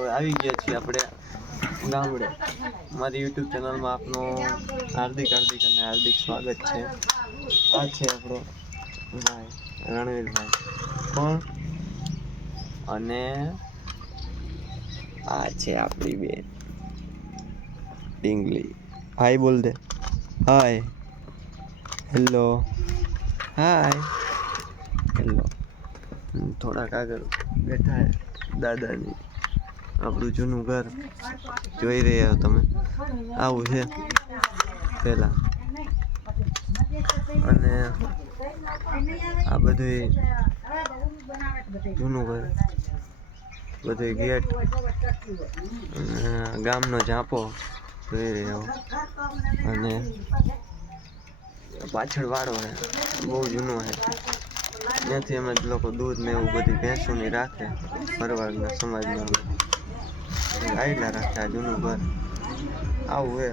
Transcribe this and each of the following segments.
હવે આવી ગયા છીએ આપણે ગામડે. મારી યુટ્યુબ ચેનલમાં આપનું હાર્દિક અને હાર્દિક સ્વાગત છે. આ છે આપણો ભાઈ રણવીરભાઈ કોણ, અને આ છે આપણી બેન ડીંગલી. હાય બોલ દે. હાય, હેલો, હાય, હેલો. થોડાક આગળ બેઠા દાદાની. આપણું જૂનું ઘર જોઈ રહ્યા છો તમે. આવું છે પેલા, અને આ બધું જૂનું ઘર, બધું ગેટ, ગામનો ઝાંપો જોઈ રહ્યો. અને પાછળ વાળો છે, બહુ જૂનો છે. ત્યાંથી અમે લોકો દૂધ ને એવું બધી ભેંસોની રાખે ભરવાડના સમાજમાં આયલા રાખે. આ જૂનું ઘર આવું હે.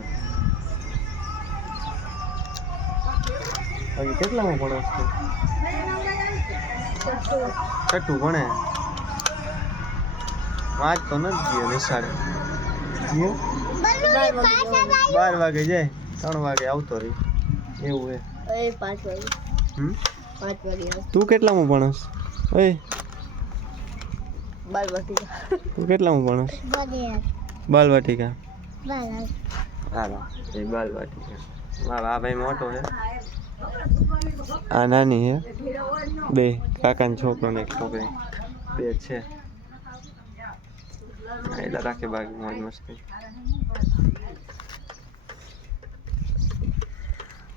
બાકી કેટલામાં ભણો છો? છઠ્ઠું ભણે. વાંચ તો નથી ગયો નિશાળે. 12 વાગે જાય, 3 વાગે આવતો રહી એવું હે. 5 વાગે. 5 વાગે. તું કેટલામાં ભણસ? ઓય બાલવાટિકા. તું કેટલામાં ભણસ? બાલવાટિકા. હાલો એ બાલવાટિકા. મારો આ ભાઈ મોટો છે, આ નાની છે. બે કાકાનો છોકરો ને એક છોકરી, બે છે. આયલા રાખે બાકી મોજ મસ્તી.